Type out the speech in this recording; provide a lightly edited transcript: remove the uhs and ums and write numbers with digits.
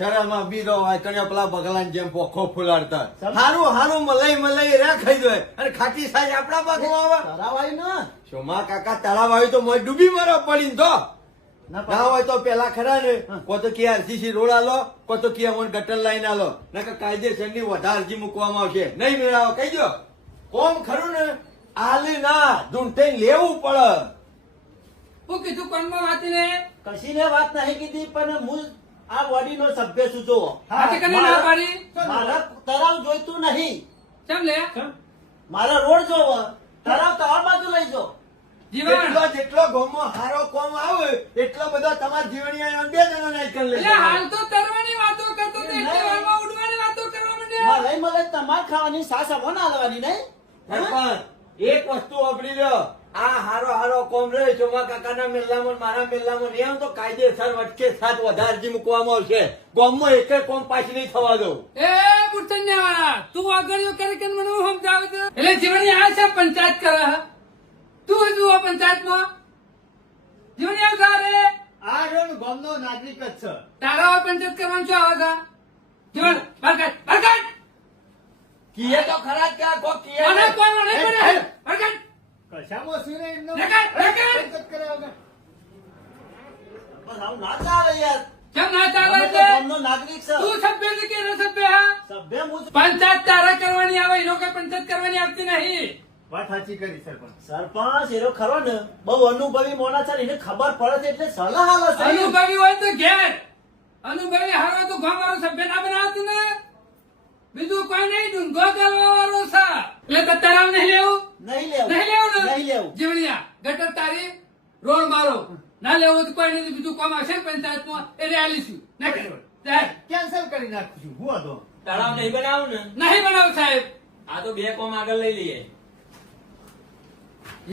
શરમમાં બીજો હોય કણ્યો પેલા બગલાની જેમ પોખો ફુલાડતા હારું હારું મલાઈ રે ખાઈ જાય અને ખાટી સાઈ આપડા પાકમાં આવે તરાવાય ના શોમા કાકા તળાવ આવ્યું તો મોય ડૂબી મારો પડીને તો ના હોય તો પેલા ખરા ને કો તો કે આરસીસી રોડ આલો કો તો કે અમોન ગટર લાઈન આલો નકર કાયદેસરની વધારે અરજી મૂકવામાં આવશે નહીં મેળાવો કહી દો કોમ ખરું ને આલી ના ઢૂંઢીને લેવું પડે હું કીધું કોણમાં વાંચીને કશી ને વાત નહીં કીધી પણ હું આ બોડી નો સભ્ય છું જો આજે કને ના પાડી મારા તરાવ જોઈતું નહીં કેમ લે મારા રોડ જોવો તરાવ તો આ બાજુ લઈ જો જીવન જેટલો ગોમમાં હારો કોમ આવે એટલો બધો તમારા જીવણીયા બે જણા ને કરી એટલે હાલ તો તરવાની વાતો કરતો તો એટલે વારમાં ઉડવાની વાતો કરવા માંડ્યા મલાઈ તમાર ખાવાની સાસ અમો ના આલવાની નહીં પણ એક વસ્તુ વાપરી લ્યો આ હારો કોમ રે ચોમા કાકાના મેલ્લામાં મારા મેલ્લામાં એમ તો કાયદેસર વટકે સાત વધારે અરજી મૂકવામાં આવશે ગામમાં એક કોમ પાછી નહીં થવા દઉં એ બુટન્યા વાળા તું આગળ કરે કે મને હું સમજાવે છે એટલે જીવની આ છે પંચાયત કરે હે તું જુઓ પંચાયતમાં જીવની આવ તારે આ રોન ગામનો નાગરિક જ છે તારા પંચાયત કરવાનું શું આવે છે જીવન બરકત કીએ તો ખરા જ કે આ કોક કીએ મને કોણ નહીં પડે બરકત કશામાં શું ને એમનો બરકત બસ આવું ના ચાલે યાર કેમ ના ચાલે અમે તો છે ગામનો નાગરિક છે તું સભ્ય છે કે ન સભ્ય હા સભ્ય હું છું. પંચાયત તારા કરવાની આવે એ લોકો પંચાયત કરવાની આવતી નહીં વાત સાચી કરી સરપંચ સરપંચ એનો ખરો ને બહુ અનુભવી મોણા છે ને એને ખબર પડે છે એટલે સલાહ આલે છે અનુભવી હોય તો ઘેર અનુભવી હારો તો ગામ વાળો સભ્ય ના બનાવતી ને બીજું કોઈ નહીં ડુંગો કરવા વાળો છે એટલે તરાવ નહીં લેવું નહીં લેવું નહીં લેવું ને નહીં લેવું જીવણિયા ગટર તારી રોડ મારો ના લેવું તો કોઈ નહીં બીજું કામ હશે પંચાયતમાં એટલે આલીશું નહીં કેન્સલ કરી નાખશું હું હતો તળાવ નહીં બનાવું ને બનાવ સાહેબ આ તો બે કોમ આગળ લઈ લઈએ